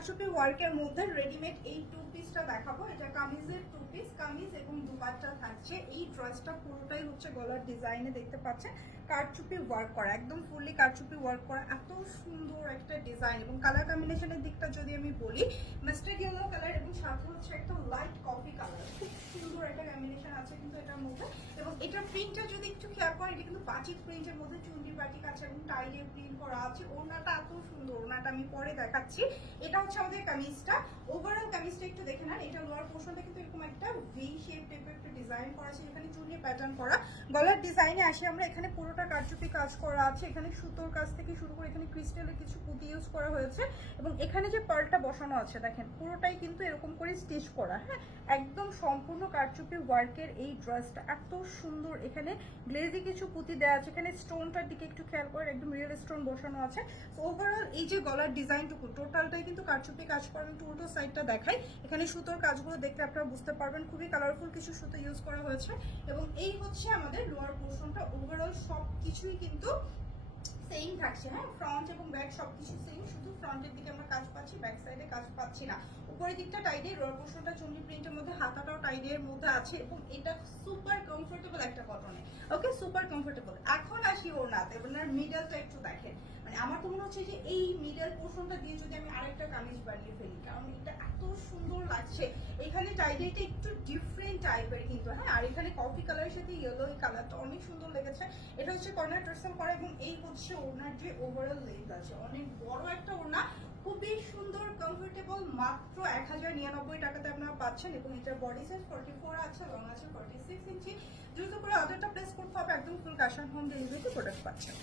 কারচুপি ওয়ার্কের মধ্যে রেডিমেড এই টু পিসটা দেখাবো। এটা কামিজের টু পিস, কামিজ এবং দুপাট্টা থাকছে। এই ড্রেসটা পুরোটাই হচ্ছে গলার ডিজাইনে দেখতে পাচ্ছেন কারচুপি ওয়ার্ক করা, একদম ফুললি কারচুপি ওয়ার্ক করা। এত সুন্দর একটা ডিজাইন এবং কালার কম্বিনেশনের দিকটা যদি আমি বলি, মাস্টার্ড ইয়েলো কালার এবং সাথে হচ্ছে একটা লাইট কফি কালার, খুব সুন্দর একটা কম্বিনেশন আছে কিন্তু এটার মধ্যে। এবং এটার প্রিন্টটা যদি একটু খেয়াল করেন, এটা কিন্তু বাটিক প্রিন্টের মধ্যে চুন্ডি বাটিক আছে এবং টাইলের প্রিন্ট করা আছে। ওড়নাটা এত সুন্দর, ওড়নাটা আমি পরে দেখাচ্ছি। এটা হচ্ছে আমাদের কামিজটা। ওভারঅল কামিজটা একটু দেখে নেন। এটা লোয়ার পোর্শনটা কিন্তু এরকম একটা ভি শেপ টাইপের একটা ডিজাইন করা আছে, এখানে চুন্ডি প্যাটার্ন করা। গলার ডিজাইনে আসি আমরা, এখানে পুরোটা কারচুপি কাজ করা আছে। এখানে সুতোর কাজ থেকে শুরু করে এখানে ক্রিস্টালের কিছু পুঁতি ইউজ করা হয়েছে এবং এখানে যে পার্লটা বসানো আছে দেখেন পুরোটাই কিন্তু এরকম করে স্টিচ করা। হ্যাঁ, একদম সম্পূর্ণ কারচুপি ওয়ার্কের এই ড্রেসটা এত সুন্দর। এখানে গ্লেজি কিছু পুঁতি দেওয়া আছে, এখানে স্টোনটার দিকে একটু খেয়াল করে একদম রিয়েল স্টোন বসানো আছে। ওভারঅল এই যে গলার ডিজাইনটুকু টোটালটাই কিন্তু কারচুপি কাজ করা। আমি উল্টো সাইডটা দেখাই, এখানে সুতোর কাজগুলো দেখলে আপনারা বুঝতে পারবেন খুবই কালারফুল কিছু সুতো ইউজ করা হয়েছে। এবং এই হচ্ছে আমাদের লোয়ার পোর্শনটা। ওভারঅল সব কিছুই কিন্তু সেম থাকছে। হ্যাঁ, ফ্রন্ট এবং ব্যাক সবকিছু সেম, শুধু ফ্রন্টের দিকে আমরা কাজ পাচ্ছি, ব্যাক সাইডে কাজ পাচ্ছি না। উপরের দিকটা টাইডের, লোয়ার পোর্শনটা চুন্ডি প্রিন্টের মধ্যে, হাতাটাও টাইডের মধ্যে আছে এবং এটা সুপার কমফোর্টেবল একটা কটনে। ওকে, সুপার কমফোর্টেবল। এখন আসি ওড়নাতে, ওনার মিডলটা একটু দেখেন। মানে আমার তো মনে হচ্ছে যে এই মিডল পোর্শনটা দিয়ে যদি আমি আরেকটা কামিজ বানিয়ে ফেলি, কারণ এটা এত সুন্দর লাগছে। এখানে টাইডেটা একটু ডিফারেন্ট টাইপের কিন্তু। হ্যাঁ, আর এখানে কফি কালারের সাথে ইয়েলো এই কালারটা অনেক সুন্দর লেগেছে। এটা হচ্ছে কর্নার টার্সেল করা এবং এই হচ্ছে ওড়নার যে ওভারঅল লেন্থ আছে, অনেক বড় একটা ওড়না, খুবই সুন্দর কমফোর্টেবল। মাত্র 1099 টাকাতে আপনারা পাচ্ছেন এবং এটার বডি সাইজ 44 আছে, লং আছে 46 ইঞ্চি। দ্রুত করে অর্ডারটা প্লেস করতে হবে, একদম ফুল ক্যাশ অন হোম ডেলিভারিতে প্রোডাক্ট পাচ্ছেন।